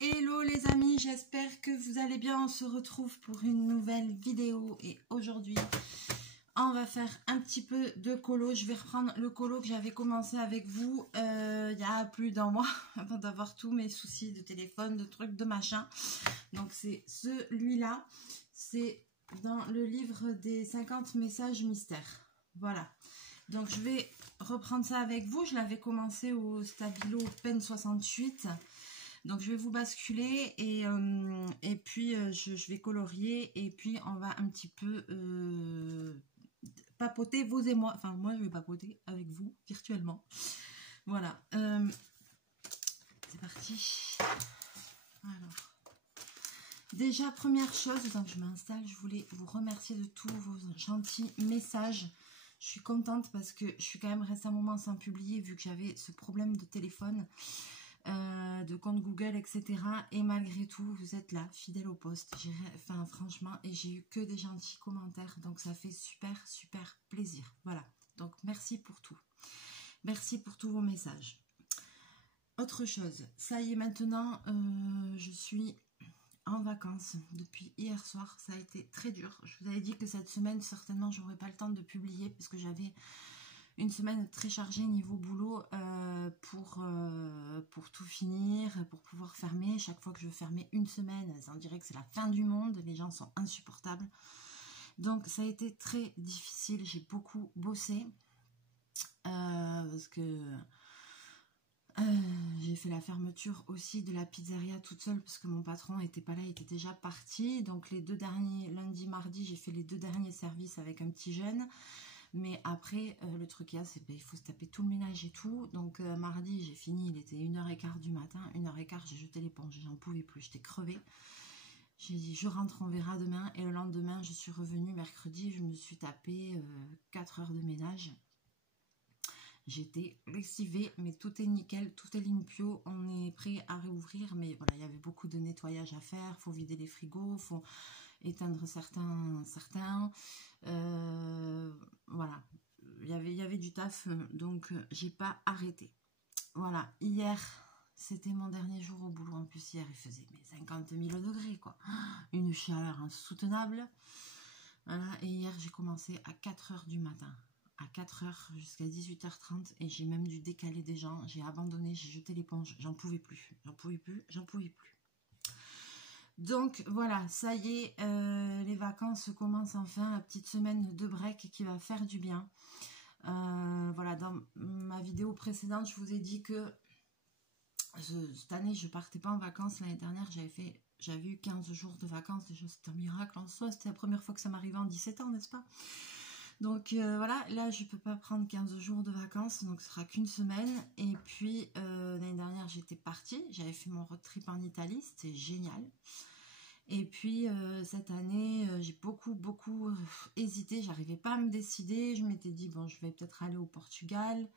Hello les amis, j'espère que vous allez bien. On se retrouve pour une nouvelle vidéo et aujourd'hui on va faire un petit peu de colo. Je vais reprendre le colo que j'avais commencé avec vous il y a plus d'un mois avant d'avoir tous mes soucis de téléphone, de trucs, de machin. Donc c'est celui-là, c'est dans le livre des 50 messages mystères. Voilà, donc je vais reprendre ça avec vous. Je l'avais commencé au Stabilo Pen 68. Donc je vais vous basculer et puis je vais colorier et puis on va un petit peu papoter vous et moi. Enfin moi je vais papoter avec vous virtuellement. Voilà. C'est parti. Alors. Déjà première chose, tant que je m'installe, je voulais vous remercier de tous vos gentils messages. Je suis contente parce que je suis quand même restée un moment sans publier vu que j'avais ce problème de téléphone. De compte Google, etc. Et malgré tout, vous êtes là, fidèle au poste. Enfin, franchement, et j'ai eu que des gentils commentaires. Donc, ça fait super, super plaisir. Voilà. Donc, merci pour tout. Merci pour tous vos messages. Autre chose. Ça y est, maintenant, je suis en vacances depuis hier soir. Ça a été très dur. Je vous avais dit que cette semaine, certainement, j'aurais pas le temps de publier parce que j'avais une semaine très chargée niveau boulot pour tout finir, pour pouvoir fermer. Chaque fois que je fermais une semaine, on dirait que c'est la fin du monde. Les gens sont insupportables. Donc ça a été très difficile. J'ai beaucoup bossé parce que j'ai fait la fermeture aussi de la pizzeria toute seule parce que mon patron n'était pas là, il était déjà parti. Donc les 2 derniers, lundi, mardi, j'ai fait les 2 derniers services avec un petit jeune. Mais après, le truc c'est qu'il faut se taper tout le ménage et tout. Donc mardi, j'ai fini, il était 1h15 du matin. 1h15, j'ai jeté l'éponge, j'en pouvais plus, j'étais crevée. J'ai dit, je rentre, on verra demain. Et le lendemain, je suis revenue mercredi, je me suis tapé 4 heures de ménage. J'étais lessivée, mais tout est nickel, tout est limpio. On est prêt à réouvrir, mais voilà, il y avait beaucoup de nettoyage à faire. Il faut vider les frigos, il faut éteindre certains. Voilà, il y avait du taf, donc j'ai pas arrêté. Voilà, hier, c'était mon dernier jour au boulot. En plus, hier, il faisait 50 000 degrés, quoi. Une chaleur insoutenable. Voilà, et hier, j'ai commencé à 4 heures du matin. À 4 heures jusqu'à 18h30 et j'ai même dû décaler des gens. J'ai abandonné, j'ai jeté l'éponge. J'en pouvais plus, j'en pouvais plus, j'en pouvais plus. Donc voilà, ça y est, les vacances commencent enfin, la petite semaine de break qui va faire du bien. Voilà, dans ma vidéo précédente, je vous ai dit que cette année, je partais pas en vacances. L'année dernière, j'avais eu 15 jours de vacances. Déjà, c'était un miracle en soi. C'était la première fois que ça m'arrivait en 17 ans, n'est-ce pas? Donc voilà, là, je peux pas prendre 15 jours de vacances, donc ce sera qu'une semaine. Et puis, l'année dernière, j'étais partie. J'avais fait mon road trip en Italie, c'était génial. Et puis cette année, j'ai beaucoup hésité, j'arrivais pas à me décider. Je m'étais dit, bon, je vais peut-être aller au Portugal.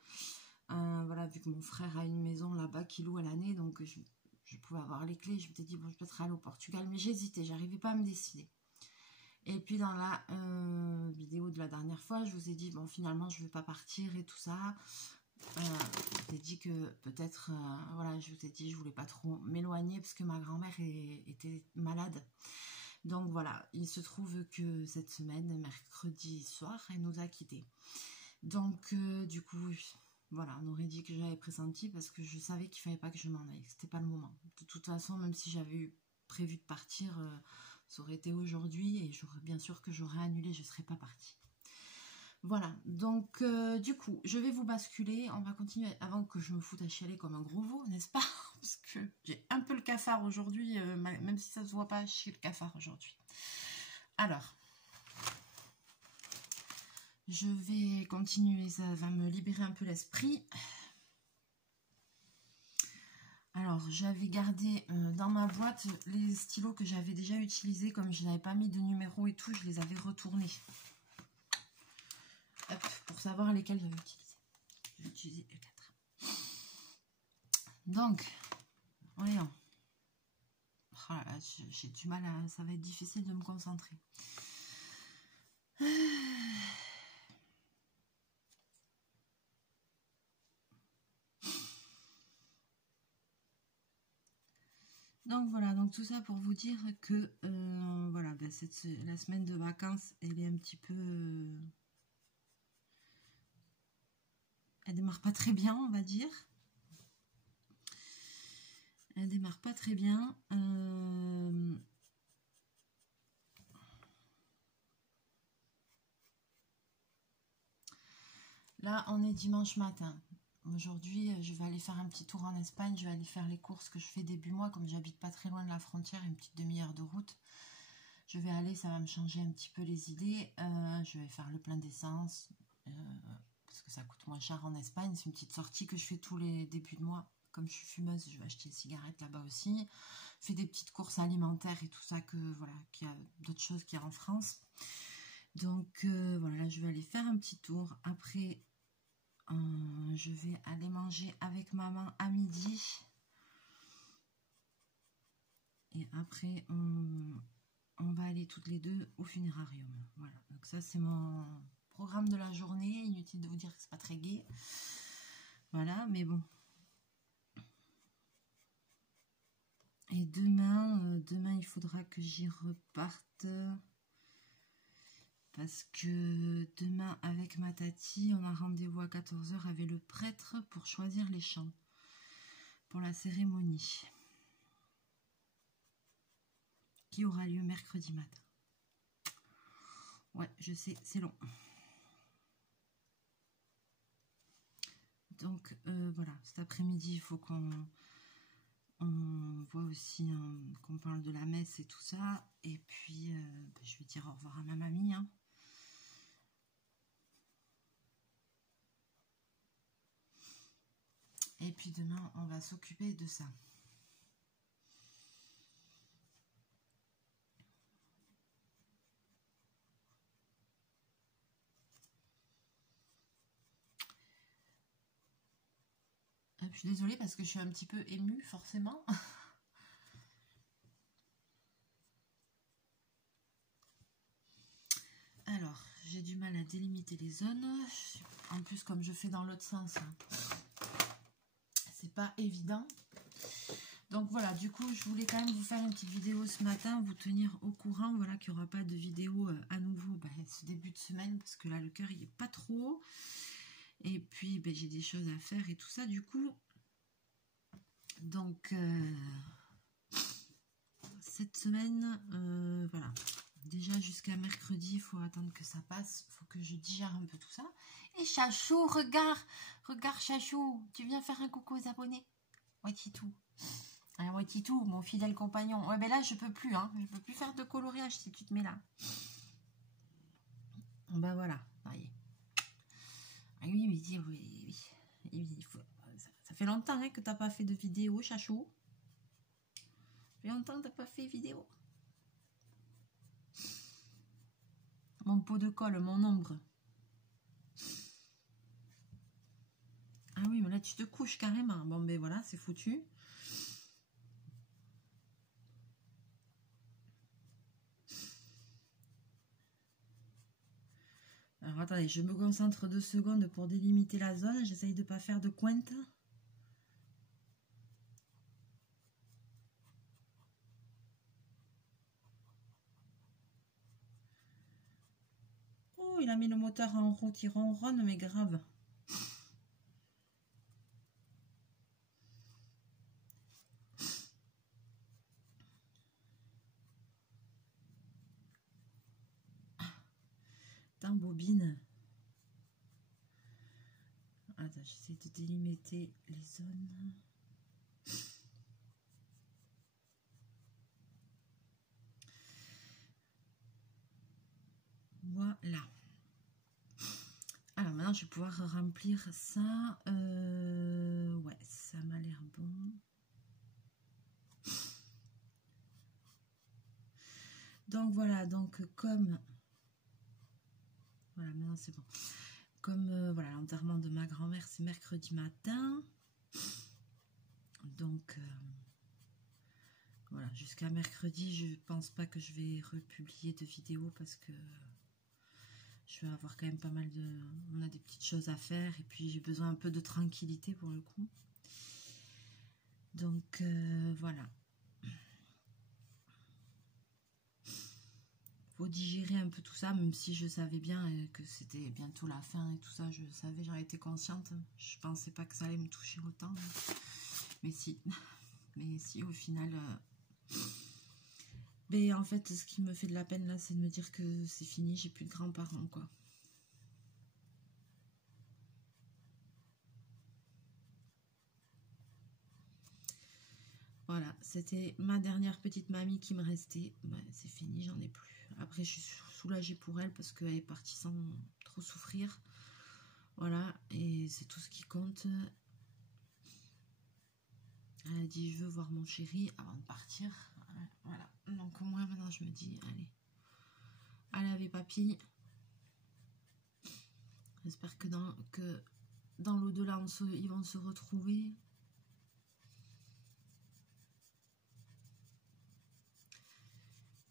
Voilà, vu que mon frère a une maison là-bas qu'il loue à l'année, donc je pouvais avoir les clés. Je m'étais dit, bon, je vais peut-être aller au Portugal, mais j'hésitais, j'arrivais pas à me décider. Et puis dans la vidéo de la dernière fois, je vous ai dit, bon, finalement, je ne vais pas partir et tout ça. Je vous ai dit que peut-être, voilà, je vous ai dit, je voulais pas trop m'éloigner parce que ma grand-mère était malade. Donc voilà, il se trouve que cette semaine, mercredi soir, elle nous a quittés. Donc du coup, voilà, on aurait dit que j'avais pressenti parce que je savais qu'il fallait pas que je m'en aille, c'était pas le moment. De toute façon, même si j'avais eu prévu de partir, ça aurait été aujourd'hui et bien sûr que j'aurais annulé, je ne serais pas partie. Voilà, donc du coup, je vais vous basculer. On va continuer avant que je me foute à chialer comme un gros veau, n'est-ce pas? Parce que j'ai un peu le cafard aujourd'hui, même si ça ne se voit pas, j'ai le cafard aujourd'hui. Alors, je vais continuer, ça va me libérer un peu l'esprit. Alors, j'avais gardé dans ma boîte les stylos que j'avais déjà utilisés, comme je n'avais pas mis de numéro et tout, je les avais retournés. Hop, pour savoir lesquels j'avais utilisés. J'ai utilisé les 4. Donc, voyons. Oh là, j'ai du mal à... Ça va être difficile de me concentrer. Donc voilà, donc tout ça pour vous dire que voilà, ben la semaine de vacances, elle est un petit peu... elle démarre pas très bien, on va dire. Elle démarre pas très bien. Là, on est dimanche matin. Aujourd'hui, je vais aller faire un petit tour en Espagne. Je vais aller faire les courses que je fais début mois. Comme j'habite pas très loin de la frontière, une petite demi-heure de route. Je vais aller, ça va me changer un petit peu les idées. Je vais faire le plein d'essence. Parce que ça coûte moins cher en Espagne. C'est une petite sortie que je fais tous les débuts de mois. Comme je suis fumeuse, je vais acheter des cigarettes là-bas aussi. Je fais des petites courses alimentaires et tout ça, que voilà, qu'il y a d'autres choses qu'il y a en France. Donc voilà, je vais aller faire un petit tour. Après, je vais aller manger avec maman à midi. Et après, on va aller toutes les deux au funérarium. Voilà, donc ça c'est mon programme de la journée. Inutile de vous dire que c'est pas très gai. Voilà, mais bon. Et demain il faudra que j'y reparte. Parce que demain, avec ma tati, on a rendez-vous à 14 h avec le prêtre pour choisir les chants pour la cérémonie qui aura lieu mercredi matin. Ouais, je sais, c'est long. Donc voilà, cet après-midi, il faut qu'on voit aussi, qu'on parle de la messe et tout ça. Et puis, je vais dire au revoir à ma mamie. Hein. Et puis demain, on va s'occuper de ça. Je suis désolée parce que je suis un petit peu émue, forcément. Alors, j'ai du mal à délimiter les zones. En plus, comme je fais dans l'autre sens, c'est pas évident. Donc voilà, du coup, je voulais quand même vous faire une petite vidéo ce matin, vous tenir au courant, voilà, qu'il n'y aura pas de vidéo à nouveau ce début de semaine, parce que là, le cœur, il est pas trop. Et puis, j'ai des choses à faire et tout ça, du coup. Donc, cette semaine, voilà. Déjà, jusqu'à mercredi, il faut attendre que ça passe. Il faut que je digère un peu tout ça. Et Chachou, regarde Chachou, tu viens faire un coucou aux abonnés. Ouais, Titou. Ouais, Titou, mon fidèle compagnon. Ouais, mais là, je peux plus, hein. Je peux plus faire de coloriage si tu te mets là. Ben voilà, voyez. Ah oui, mais oui. Il faut... Ça fait longtemps hein, que t'as pas fait de vidéo, Chachou. Ça fait longtemps que t'as pas fait vidéo. Mon pot de colle, mon ombre. Ah oui, mais là, tu te couches carrément. Bon, ben voilà, c'est foutu. Alors, attendez, je me concentre 2 secondes pour délimiter la zone. J'essaye de ne pas faire de pointe. Oh, il a mis le moteur en route. Il ronronne, mais grave. Attends, bobine. Attends, j'essaie de délimiter les zones. Voilà. Alors maintenant, je vais pouvoir remplir ça. Ouais, ça m'a l'air bon. Donc voilà, donc comme... Voilà, maintenant c'est bon. Comme voilà, l'enterrement de ma grand-mère, c'est mercredi matin. Donc voilà, jusqu'à mercredi, je pense pas que je vais republier de vidéos parce que je vais avoir quand même pas mal de... On a des petites choses à faire et puis j'ai besoin un peu de tranquillité pour le coup. Donc voilà. pour digérer un peu tout ça, même si je savais bien que c'était bientôt la fin et tout ça, je savais, j'en étais consciente. Je pensais pas que ça allait me toucher autant. Mais si. Mais si, au final... Mais en fait, ce qui me fait de la peine là, c'est de me dire que c'est fini, j'ai plus de grands-parents, quoi. Voilà, c'était ma dernière petite mamie qui me restait. Ouais, c'est fini, j'en ai plus. Après, je suis soulagée pour elle parce qu'elle est partie sans trop souffrir. Voilà, et c'est tout ce qui compte. Elle a dit, je veux voir mon chéri avant de partir. Voilà, donc moi maintenant je me dis, allez avait papy. J'espère que dans l'au-delà, ils vont se retrouver.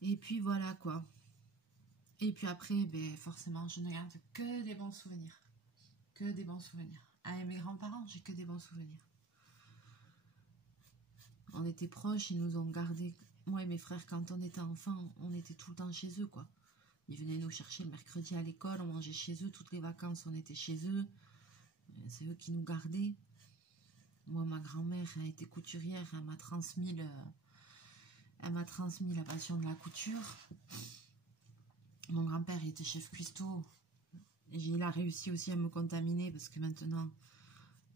Et puis voilà quoi. Et puis après, ben, forcément, je ne garde que des bons souvenirs. Que des bons souvenirs. Avec mes grands-parents, j'ai que des bons souvenirs. On était proches, ils nous ont gardés. Moi et mes frères, quand on était enfants, on était tout le temps chez eux, quoi. Ils venaient nous chercher le mercredi à l'école, on mangeait chez eux. Toutes les vacances, on était chez eux. C'est eux qui nous gardaient. Moi, ma grand-mère a été couturière, elle m'a transmis la passion de la couture. Mon grand-père était chef cuistot. Et il a réussi aussi à me contaminer parce que maintenant,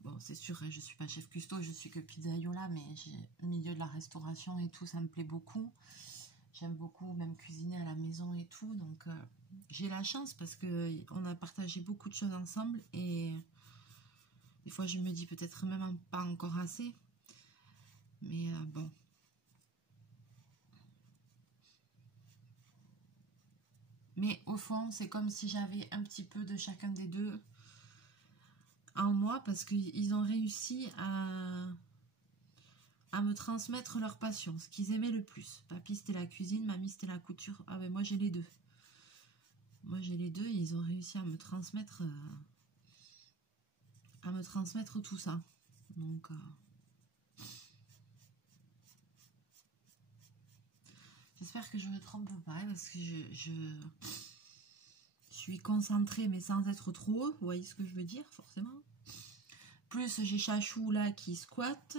bon, c'est sûr, je ne suis pas chef cuistot, je suis que pizzaiola, mais le milieu de la restauration et tout, ça me plaît beaucoup. J'aime beaucoup même cuisiner à la maison et tout. Donc, j'ai la chance parce qu'on a partagé beaucoup de choses ensemble et des fois, je me dis peut-être même pas encore assez. Mais bon. Mais au fond, c'est comme si j'avais un petit peu de chacun des deux en moi parce qu'ils ont réussi à me transmettre leur passion, ce qu'ils aimaient le plus. Papy, c'était la cuisine, mamie, c'était la couture. Ah ben moi, j'ai les deux. Moi, j'ai les deux et ils ont réussi à me transmettre tout ça. Donc... j'espère que je ne me trompe pas parce que je suis concentrée mais sans être trop. Vous voyez ce que je veux dire, forcément. Plus j'ai Chachou là qui squatte.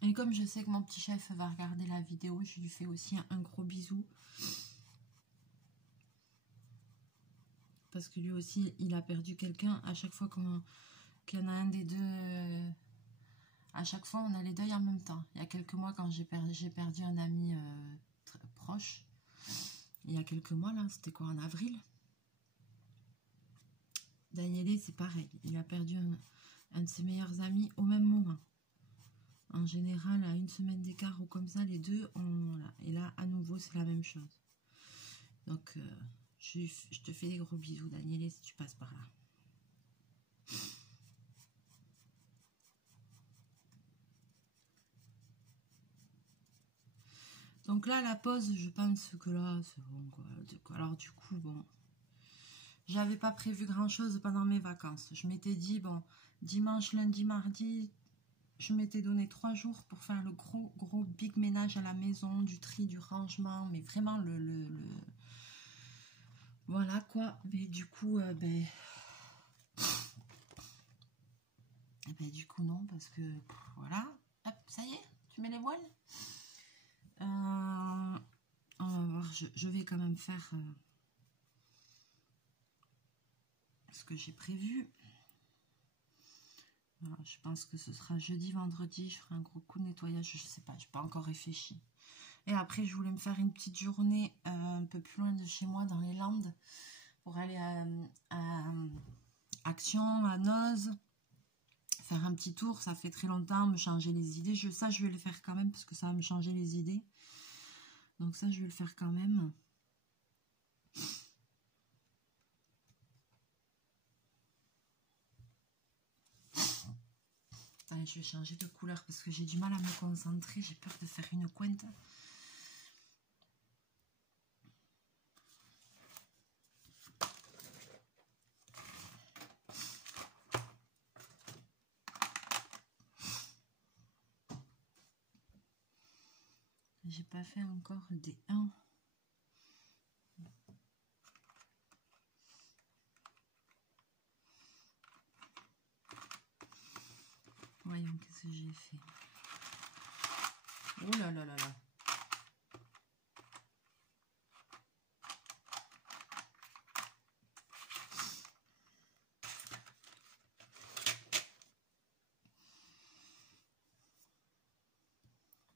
Et comme je sais que mon petit chef va regarder la vidéo, je lui fais aussi un gros bisou. Parce que lui aussi, il a perdu quelqu'un. À chaque fois qu'il y en a un des deux... à chaque fois, on a les deuils en même temps. Il y a quelques mois, quand j'ai perdu un ami très proche, il y a quelques mois, là, c'était quoi, en avril? Danielé, c'est pareil. Il a perdu un de ses meilleurs amis au même moment. En général, à une semaine d'écart ou comme ça, les deux, voilà. Et là, à nouveau, c'est la même chose. Donc, je te fais des gros bisous, Danielé, si tu passes par là. Donc là, la pause, je pense que là, c'est bon, quoi. Alors, du coup, bon, j'avais pas prévu grand-chose pendant mes vacances. Je m'étais dit, bon, dimanche, lundi, mardi, je m'étais donné 3 jours pour faire le gros big ménage à la maison, du tri, du rangement, mais vraiment voilà, quoi. Mais du coup, du coup, non, parce que, voilà. Hop, ça y est, tu mets les voiles. On va voir, je vais quand même faire ce que j'ai prévu. Voilà, je pense que ce sera jeudi, vendredi, je ferai un gros coup de nettoyage, je sais pas, je n'ai pas encore réfléchi. Et après, je voulais me faire une petite journée un peu plus loin de chez moi, dans les Landes, pour aller à Action, à Noz, faire un petit tour, ça fait très longtemps, me changer les idées. Ça, je vais le faire quand même, parce que ça va me changer les idées. Donc ça, je vais le faire quand même. Allez, je vais changer de couleur parce que j'ai du mal à me concentrer. J'ai peur de faire une cointe. J'ai pas fait encore des 1. Voyons qu'est-ce que j'ai fait. Oh là là là là.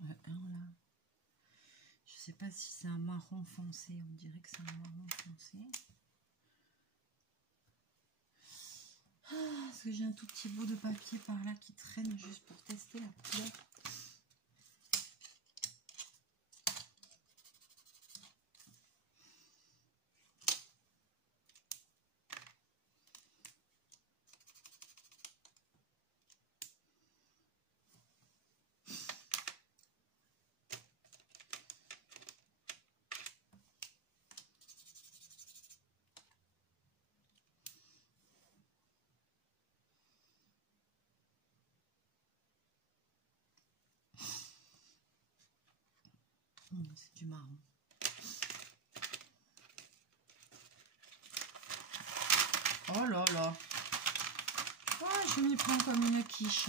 Le 1 là. Je sais pas si c'est un marron foncé. On dirait que c'est un marron foncé. Ah, parce que j'ai un tout petit bout de papier par là qui traîne juste pour tester la couleur. C'est du marron. Oh là là. Oh, je m'y prends comme une quiche.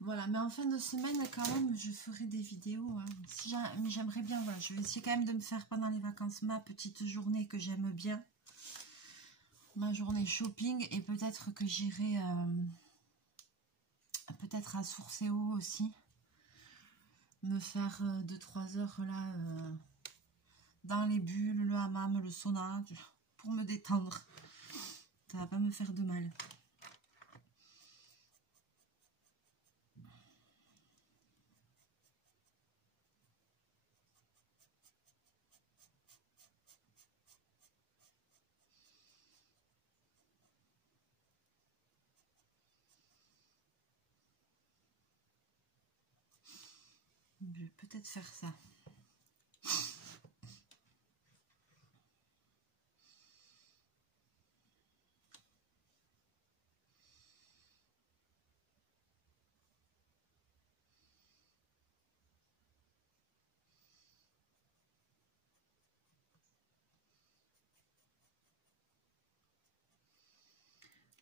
Voilà, mais en fin de semaine, quand même, je ferai des vidéos. Hein. Si mais j'aimerais bien, voilà, je vais essayer quand même de me faire pendant les vacances ma petite journée que j'aime bien. Ma journée shopping, et peut-être que j'irai peut-être à Sourcéo aussi. Me faire 2-3 heures là dans les bulles, le hammam, le sauna, pour me détendre. Ça va pas me faire de mal. Je vais peut-être faire ça.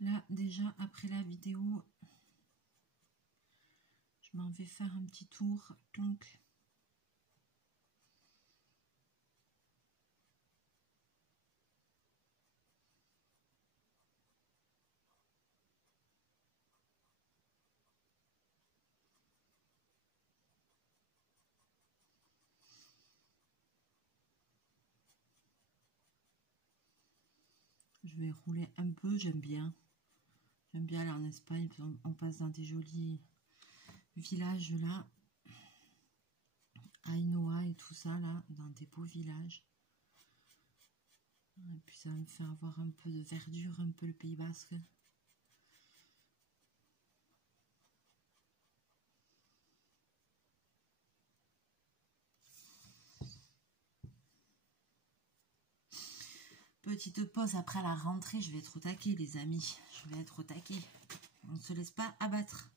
Là, déjà, après la vidéo, je m'en vais faire un petit tour. Donc, je vais rouler un peu, j'aime bien. J'aime bien aller en Espagne, on passe dans des jolis villages là. Ainoa et tout ça là, dans des beaux villages. Et puis ça va me faire avoir un peu de verdure, un peu le Pays Basque. Petite pause après la rentrée, je vais être au taquet les amis. Je vais être au taquet. On ne se laisse pas abattre.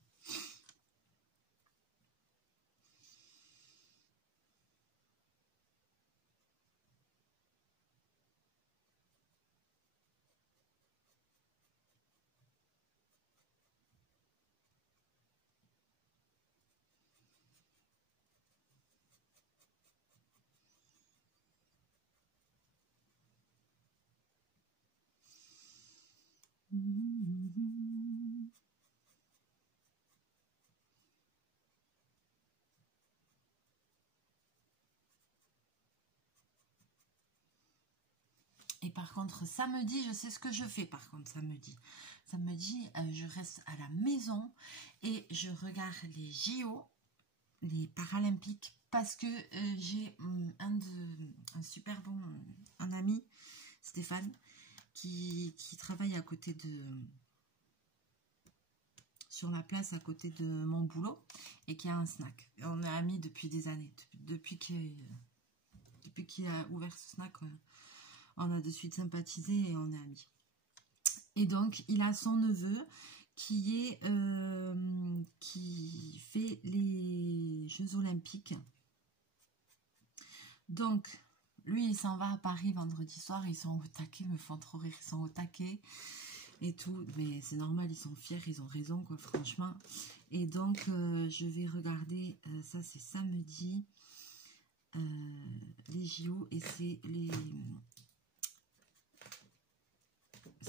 Et par contre, samedi, je sais ce que je fais. Par contre, samedi, je reste à la maison et je regarde les JO, les Paralympiques, parce que j'ai un super bon un ami, Stéphane, qui travaille à côté de sur la place à côté de mon boulot et qui a un snack. On est amis depuis des années, depuis qu'il a ouvert ce snack. On a de suite sympathisé et on est amis. Et donc, il a son neveu qui fait les Jeux Olympiques. Donc, lui, il s'en va à Paris vendredi soir. Ils sont au taquet, me font trop rire. Ils sont au taquet et tout. Mais c'est normal, ils sont fiers, ils ont raison, quoi, franchement. Et donc, je vais regarder, ça c'est samedi, les JO, et c'est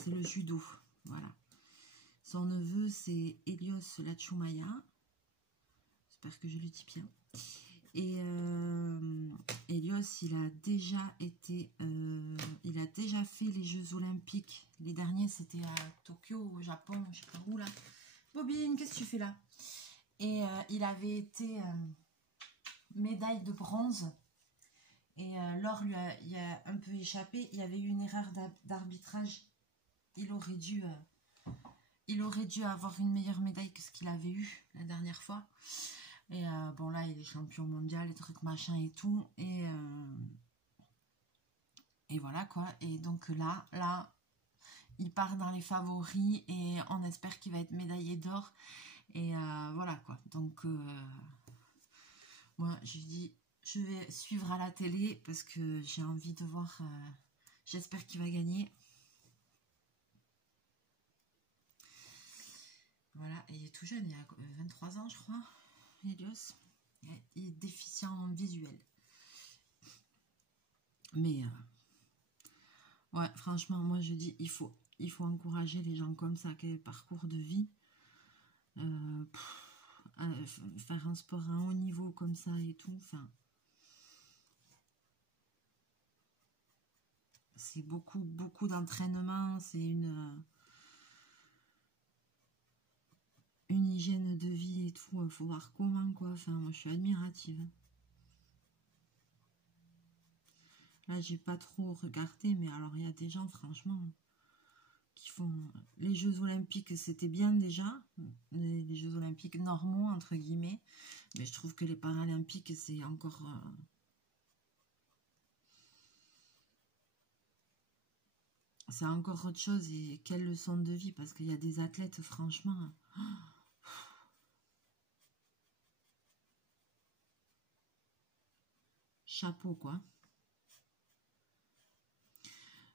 le judo. Voilà. Son neveu, c'est Elios Lachumaya. J'espère que je le dis bien. Et Elios, il a déjà fait les Jeux Olympiques. Les derniers, c'était à Tokyo, au Japon, je sais pas où là. Bobine, qu'est-ce que tu fais là? Et il avait été médaille de bronze. Et l'or lui a un peu échappé. Il y avait eu une erreur d'arbitrage. Il aurait dû avoir une meilleure médaille que ce qu'il avait eu la dernière fois. Et bon, là, il est champion mondial, les trucs machin et tout. Et voilà, quoi. Et donc là, il part dans les favoris et on espère qu'il va être médaillé d'or. Et voilà, quoi. Donc, moi, j'ai dit, je vais suivre à la télé parce que j'ai envie de voir. J'espère qu'il va gagner. Voilà, et il est tout jeune, il a 23 ans, je crois. Elios, il est déficient visuel. Mais ouais, franchement, moi je dis il faut encourager les gens comme ça, qui ont parcours de vie, faire un sport à un haut niveau comme ça et tout. Enfin, c'est beaucoup d'entraînement, c'est une hygiène de vie et tout. Faut voir comment, quoi. Enfin, moi je suis admirative. Là, j'ai pas trop regardé, mais alors il y a des gens, franchement, qui font les Jeux Olympiques, c'était bien déjà, les Jeux Olympiques normaux, entre guillemets, mais je trouve que les Paralympiques, c'est encore... c'est encore autre chose, et quelle leçon de vie, parce qu'il y a des athlètes, franchement... chapeau, quoi.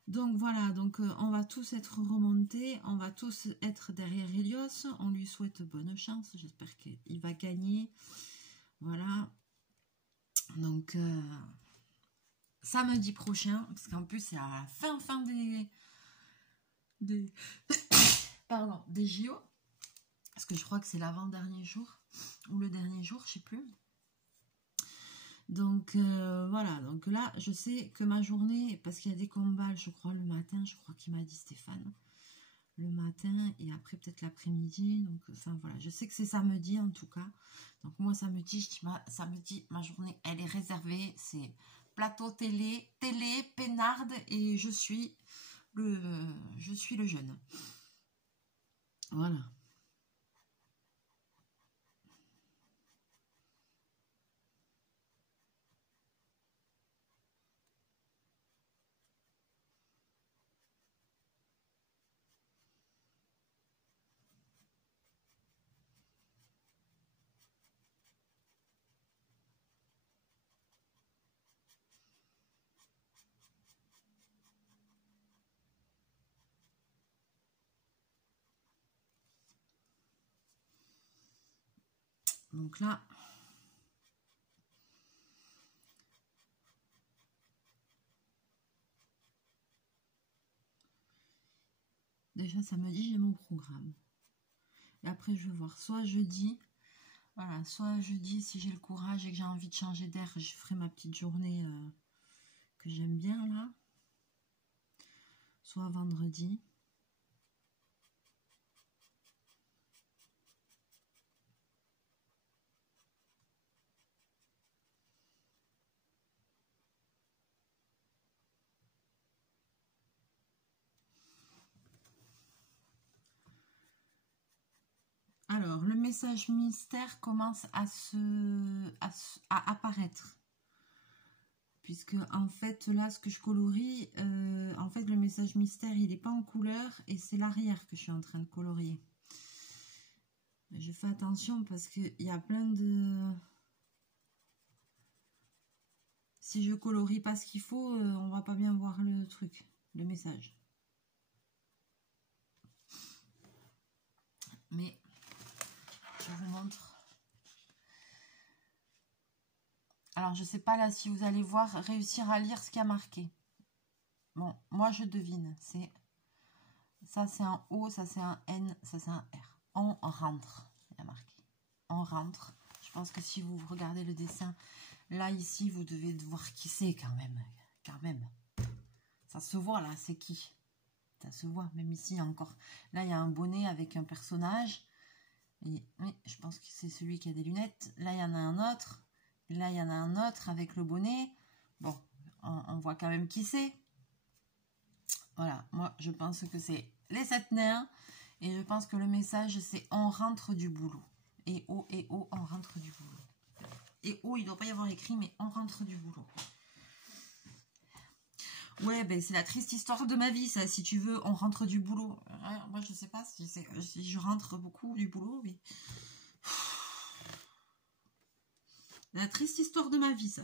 Donc voilà, donc on va tous être remontés, on va tous être derrière Elios, on lui souhaite bonne chance, j'espère qu'il va gagner. Voilà. Donc samedi prochain, parce qu'en plus c'est à la fin des pardon, des JO, parce que je crois que c'est l'avant-dernier jour, ou le dernier jour, je sais plus. Donc voilà, donc là je sais que ma journée, parce qu'il y a des combats, je crois le matin, je crois qu'il m'a dit Stéphane, le matin et après peut-être l'après-midi, donc enfin voilà, je sais que c'est samedi en tout cas. Donc moi samedi, je dis samedi, ma journée elle est réservée, c'est plateau télé, peinarde, et je suis le jeune. Voilà. Donc là, déjà samedi j'ai mon programme. Et après je vais voir, soit jeudi, voilà, soit jeudi si j'ai le courage et que j'ai envie de changer d'air, je ferai ma petite journée que j'aime bien là. Soit vendredi. Alors, le message mystère commence à apparaître. Puisque, en fait, là, ce que je colorie, en fait, le message mystère, il n'est pas en couleur. Et c'est l'arrière que je suis en train de colorier. Je fais attention parce qu'il y a plein de... Si je colorie pas ce qu'il faut, on va pas bien voir le truc, le message. Mais je vous montre. Alors, je sais pas là si vous allez voir, réussir à lire ce qu'il y a marqué. Bon, moi je devine. Ça c'est un O, ça c'est un N, ça c'est un R. On rentre, il y a marqué. On rentre. Je pense que si vous regardez le dessin, là ici, vous devez voir qui c'est quand même. Quand même. Ça se voit là, c'est qui? Ça se voit, même ici encore. Là, il y a un bonnet avec un personnage. Et, oui, je pense que c'est celui qui a des lunettes. Là, il y en a un autre. Là, il y en a un autre avec le bonnet. Bon, on voit quand même qui c'est. Voilà, moi, je pense que c'est les 7 nains. Et je pense que le message, c'est on rentre du boulot. Et oh, on rentre du boulot. Et oh, il ne doit pas y avoir écrit, mais on rentre du boulot. Ouais, ben c'est la triste histoire de ma vie, ça. Si tu veux, on rentre du boulot. Moi, je sais pas si je rentre beaucoup du boulot, mais... La triste histoire de ma vie, ça.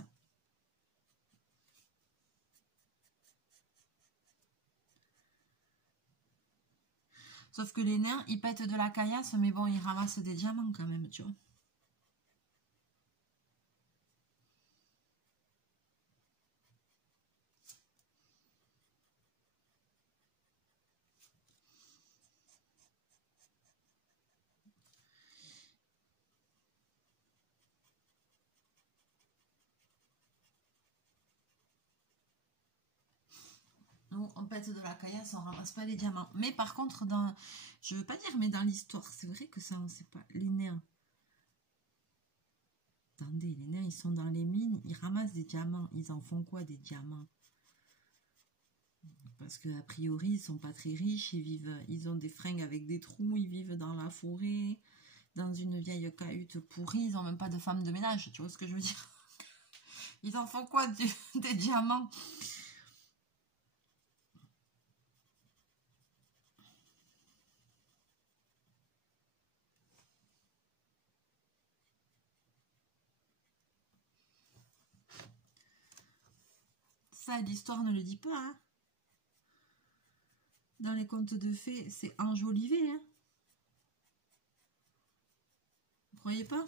Sauf que les nains, ils pètent de la caillasse, mais bon, ils ramassent des diamants quand même, tu vois. Nous, on pète de la caillasse, on ramasse pas les diamants. Mais par contre, je veux pas dire, mais dans l'histoire, c'est vrai que ça, on sait pas. Les nains. Attendez, les nains, ils sont dans les mines, ils ramassent des diamants. Ils en font quoi, des diamants? Parce que a priori, ils sont pas très riches. Ils ont des fringues avec des trous. Ils vivent dans la forêt, dans une vieille cahute pourrie. Ils ont même pas de femme de ménage. Tu vois ce que je veux dire? Ils en font quoi, des diamants? Ça, l'histoire ne le dit pas. Hein. Dans les contes de fées, c'est enjolivé. Hein. Vous croyez pas?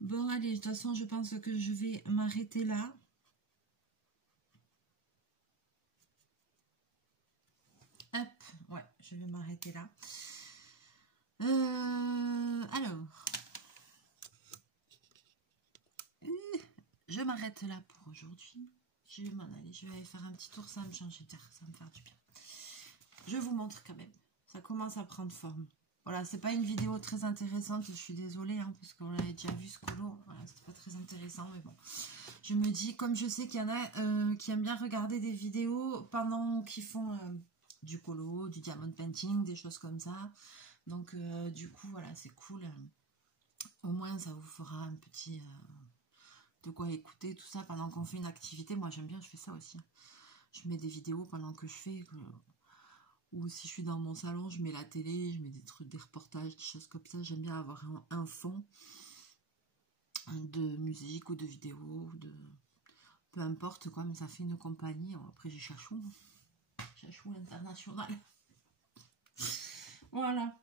Bon, allez, de toute façon, je pense que je vais m'arrêter là. Hop, ouais, je vais m'arrêter là. Alors, je m'arrête là pour aujourd'hui. Je vais m'en aller, je vais aller faire un petit tour, ça va me changer d'air, ça va me faire du bien. Je vous montre quand même, ça commence à prendre forme. Voilà, c'est pas une vidéo très intéressante, je suis désolée, hein, parce qu'on l'avait déjà vu ce colo. Voilà, c'était pas très intéressant, mais bon. Je me dis, comme je sais qu'il y en a qui aiment bien regarder des vidéos pendant qu'ils font du colo, du diamond painting, des choses comme ça. Donc, du coup, voilà, c'est cool. Au moins, ça vous fera un petit... de quoi écouter, tout ça, pendant qu'on fait une activité. Moi, j'aime bien, je fais ça aussi. Je mets des vidéos pendant que je fais... Ou si je suis dans mon salon, je mets la télé, je mets des trucs, des reportages, des choses comme ça. J'aime bien avoir un fond de musique ou de vidéo, de peu importe quoi, mais ça fait une compagnie. Après, j'ai Chachou international. Voilà.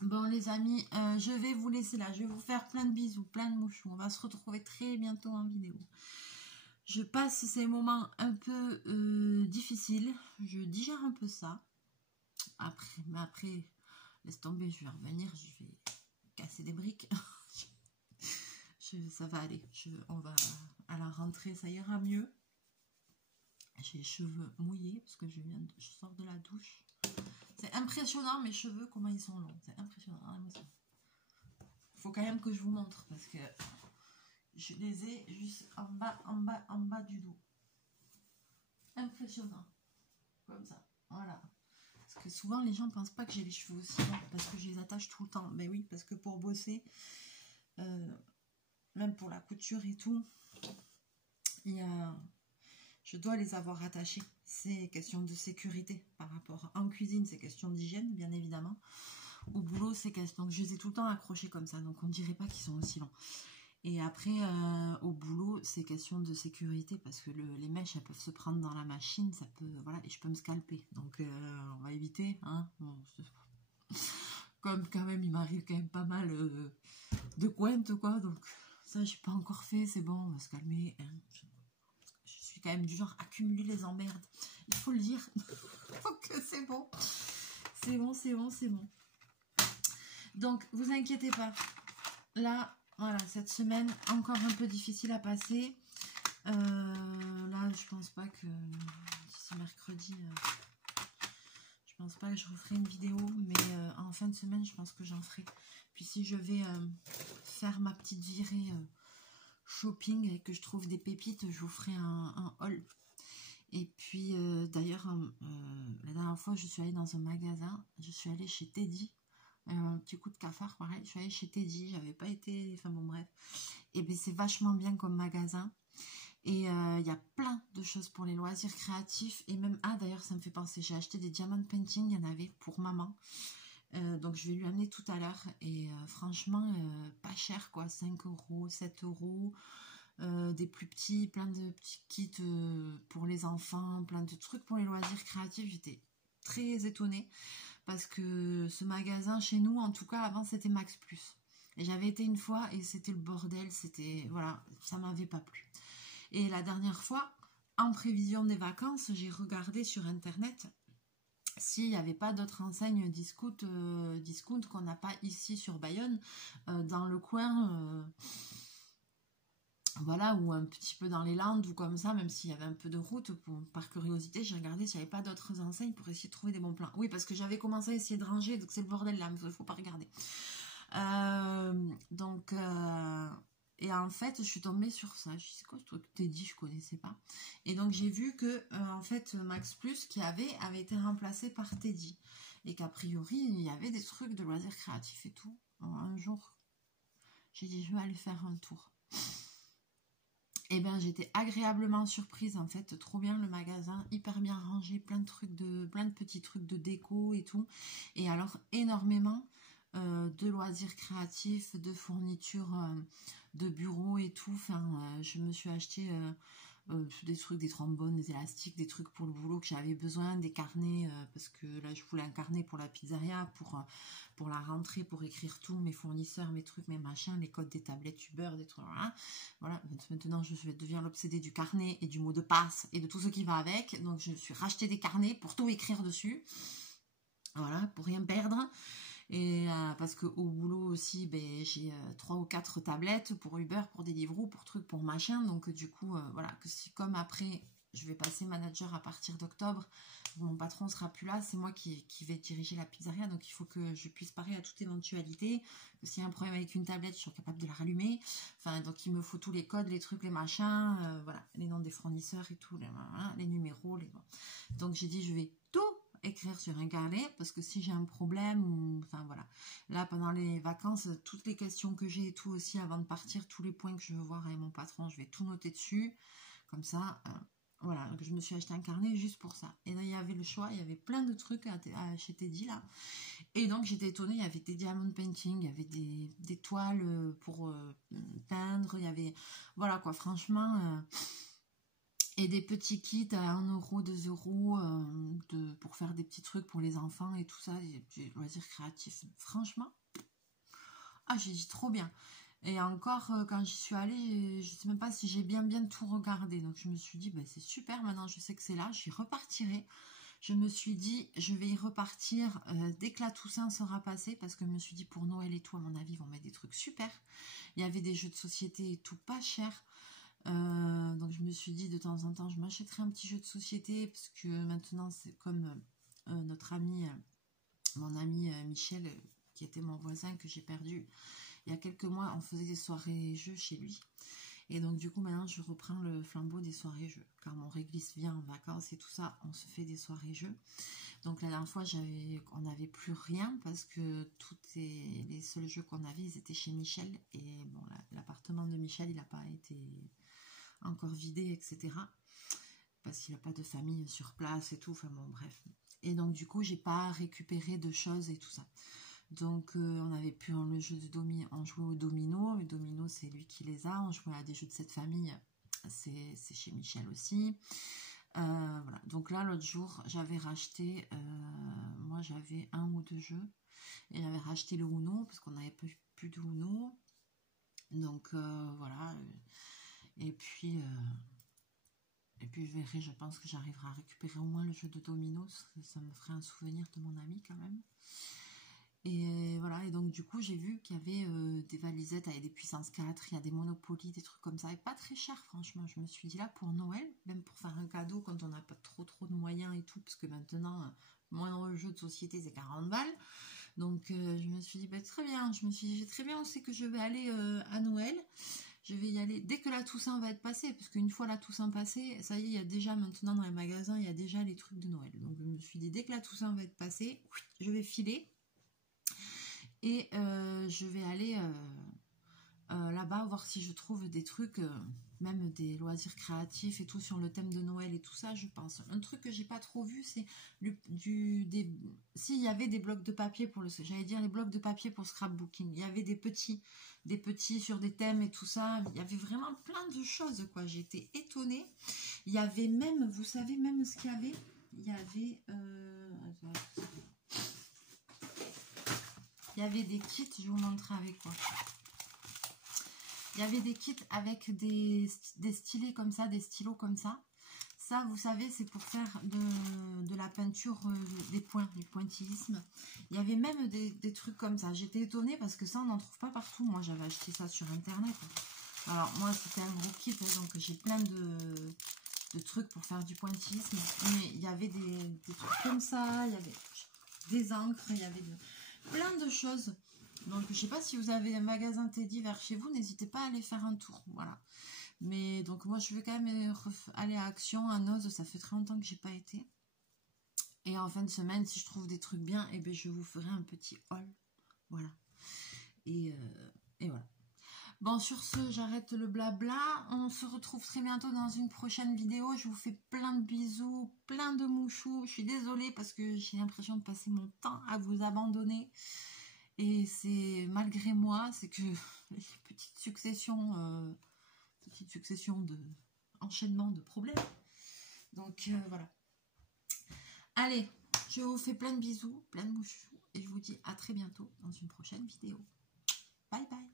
Bon, les amis, je vais vous laisser là. Je vais vous faire plein de bisous, plein de mouchous. On va se retrouver très bientôt en vidéo. Je passe ces moments un peu difficiles. Je digère un peu ça. Mais après, laisse tomber, je vais revenir. Je vais casser des briques. Ça va aller. On va à la rentrée, ça ira mieux. J'ai les cheveux mouillés parce que je sors de la douche. C'est impressionnant mes cheveux, comment ils sont longs. C'est impressionnant. Il faut quand même que je vous montre parce que je les ai juste en bas du dos. Impressionnant. Comme ça. Voilà. Parce que souvent les gens ne pensent pas que j'ai les cheveux aussi longs parce que je les attache tout le temps. Mais oui, parce que pour bosser, même pour la couture et tout, je dois les avoir attachés. C'est question de sécurité par rapport en cuisine, c'est question d'hygiène, bien évidemment. Au boulot, c'est question que je les ai tout le temps accrochés comme ça, donc on ne dirait pas qu'ils sont aussi longs. Et après, au boulot, c'est question de sécurité parce que les mèches, elles peuvent se prendre dans la machine, ça peut, voilà, et je peux me scalper. Donc, on va éviter, hein. Bon, comme quand même, il m'arrive quand même pas mal de pointe, quoi. Donc, ça, j'ai pas encore fait, c'est bon, on va se calmer. Hein. Je suis quand même du genre à cumuler les emmerdes. Il faut le dire. Donc, c'est bon. C'est bon, c'est bon, c'est bon. Donc, vous inquiétez pas. Là, voilà, cette semaine, encore un peu difficile à passer. Là, je pense pas que d'ici mercredi, je pense pas que je referai une vidéo, mais en fin de semaine, je pense que j'en ferai. Puis si je vais faire ma petite virée shopping et que je trouve des pépites, je vous ferai un haul. Et puis, d'ailleurs, la dernière fois, je suis allée dans un magasin, je suis allée chez Teddy. Un petit coup de cafard, pareil. Je suis allée chez Teddy, j'avais pas été. Enfin bon, bref. Et bien, c'est vachement bien comme magasin. Et il y a plein de choses pour les loisirs créatifs. Et même, ah d'ailleurs, ça me fait penser, j'ai acheté des diamond painting, il y en avait pour maman. Donc, je vais lui amener tout à l'heure. Et franchement, pas cher quoi, 5 €, 7 €. Des plus petits, plein de petits kits pour les enfants, plein de trucs pour les loisirs créatifs. J'étais très étonnée. Parce que ce magasin chez nous, en tout cas avant, c'était Max Plus. Et j'avais été une fois et c'était le bordel, c'était, voilà, ça m'avait pas plu. Et la dernière fois, en prévision des vacances, j'ai regardé sur internet s'il n'y avait pas d'autres enseignes discount qu'on n'a pas ici sur Bayonne, dans le coin, voilà, ou un petit peu dans les Landes ou comme ça, même s'il y avait un peu de route, par curiosité, j'ai regardé s'il n'y avait pas d'autres enseignes pour essayer de trouver des bons plans. Oui, parce que j'avais commencé à essayer de ranger, donc c'est le bordel là, mais il ne faut pas regarder. Et en fait, je suis tombée sur ça. Je sais quoi ce truc Teddy, je connaissais pas. Et donc j'ai vu que en fait Max Plus qui avait été remplacé par Teddy et qu'a priori il y avait des trucs de loisirs créatifs et tout. Alors, un jour, j'ai dit je vais aller faire un tour. Et bien j'étais agréablement surprise en fait, trop bien le magasin, hyper bien rangé, plein de petits trucs de déco et tout. Et alors énormément de loisirs créatifs, de fournitures de bureau et tout. Enfin, je me suis acheté des trucs, des trombones, des élastiques, des trucs pour le boulot que j'avais besoin, des carnets, parce que là je voulais un carnet pour la pizzeria, pour la rentrée, pour écrire tout, mes fournisseurs, mes trucs, mes machins, les codes des tablettes Uber, des trucs, voilà. Maintenant je vais devenir l'obsédée du carnet et du mot de passe et de tout ce qui va avec, donc je me suis racheté des carnets pour tout écrire dessus, voilà, pour rien perdre. Et parce que au boulot aussi, ben, j'ai 3 ou 4 tablettes pour Uber, pour Deliveroo, pour trucs, pour machin. Donc du coup, voilà, que si comme après, je vais passer manager à partir d'octobre, mon patron sera plus là, c'est moi qui vais diriger la pizzeria. Donc il faut que je puisse parer à toute éventualité. Que s'il y a un problème avec une tablette, je suis capable de la rallumer. Enfin, donc il me faut tous les codes, les trucs, les machins, voilà, les noms des fournisseurs et tout, les numéros. Donc j'ai dit, je vais tout écrire sur un carnet parce que si j'ai un problème ou enfin voilà, là pendant les vacances, toutes les questions que j'ai et tout aussi avant de partir, tous les points que je veux voir avec mon patron, je vais tout noter dessus comme ça, voilà. Donc je me suis acheté un carnet juste pour ça. Et là il y avait le choix, il y avait plein de trucs chez Teddy là, et donc j'étais étonnée, il y avait des diamond painting, il y avait des toiles pour peindre, il y avait voilà quoi, franchement et des petits kits à 1 €, 2 € pour faire des petits trucs pour les enfants et tout ça, des loisirs créatifs. Franchement, j'ai dit trop bien. Et encore, quand j'y suis allée, je ne sais même pas si j'ai bien tout regardé. Donc je me suis dit, ben, c'est super, maintenant je sais que c'est là, j'y repartirai. Je me suis dit, je vais y repartir dès que la Toussaint sera passée, parce que je me suis dit, pour Noël et tout, à mon avis, ils vont mettre des trucs super. Il y avait des jeux de société et tout, pas cher. Donc je me suis dit de temps en temps je m'achèterai un petit jeu de société parce que maintenant c'est comme notre ami, mon ami Michel qui était mon voisin que j'ai perdu il y a quelques mois, on faisait des soirées jeux chez lui et donc du coup maintenant je reprends le flambeau des soirées jeux quand mon réglisse vient en vacances et tout ça, on se fait des soirées jeux. Donc la dernière fois on n'avait plus rien parce que les seuls jeux qu'on avait ils étaient chez Michel et bon l'appartement de Michel il n'a pas été encore vidé, etc. parce qu'il n'a pas de famille sur place et tout, enfin bon bref. Et donc du coup j'ai pas récupéré de choses et tout ça. Donc on avait pu le jeu de domino, on jouait au domino, le domino c'est lui qui les a, on jouait à des jeux de cette famille, c'est chez Michel aussi. Voilà, donc là l'autre jour j'avais racheté, moi j'avais 1 ou 2 jeux, et j'avais racheté le Uno, parce qu'on n'avait plus de Uno, donc voilà, et puis je verrai, je pense que j'arriverai à récupérer au moins le jeu de domino, ça me ferait un souvenir de mon ami quand même. Et voilà, et donc du coup j'ai vu qu'il y avait des valisettes avec des puissances 4, il y a des Monopoly, des trucs comme ça, et pas très cher franchement. Je me suis dit là pour Noël, même pour faire un cadeau quand on n'a pas trop de moyens et tout, parce que maintenant, moindre jeu de société c'est 40 balles. Donc je me suis dit, bah, très bien, je me suis dit, très bien, on sait que je vais aller à Noël. Je vais y aller dès que la Toussaint va être passée, parce qu'une fois la Toussaint passée, ça y est, il y a déjà maintenant dans les magasins, il y a déjà les trucs de Noël. Donc je me suis dit, dès que la Toussaint va être passée, je vais filer. Et je vais aller là-bas voir si je trouve des trucs, même des loisirs créatifs et tout sur le thème de Noël et tout ça, je pense. Un truc que j'ai pas trop vu, c'est s'il y avait des blocs de papier pour j'allais dire les blocs de papier pour scrapbooking. Il y avait des petits sur des thèmes et tout ça. Il y avait vraiment plein de choses, quoi. J'étais étonnée. Il y avait même, vous savez même ce qu'il y avait. Il y avait il y avait des kits, je vais vous montrer avec quoi. Il y avait des kits avec des stylés comme ça, des stylos comme ça. Ça, vous savez, c'est pour faire de la peinture des points, du pointillisme. Il y avait même des trucs comme ça. J'étais étonnée parce que ça, on n'en trouve pas partout. Moi, j'avais acheté ça sur Internet. Alors, moi, c'était un gros kit, hein, donc j'ai plein de trucs pour faire du pointillisme. Mais il y avait des trucs comme ça, il y avait des encres, il y avait plein de choses. Donc je sais pas si vous avez un magasin Teddy vers chez vous, n'hésitez pas à aller faire un tour, voilà. Mais donc moi je vais quand même aller à Action, à Noz, ça fait très longtemps que j'ai pas été. Et en fin de semaine, si je trouve des trucs bien, et ben je vous ferai un petit haul, voilà. Et voilà. Bon, sur ce, j'arrête le blabla. On se retrouve très bientôt dans une prochaine vidéo. Je vous fais plein de bisous, plein de mouchous. Je suis désolée parce que j'ai l'impression de passer mon temps à vous abandonner. Et c'est malgré moi, c'est que les petites successions de enchaînement de problèmes. Donc voilà. Allez, je vous fais plein de bisous, plein de mouchous. Et je vous dis à très bientôt dans une prochaine vidéo. Bye bye.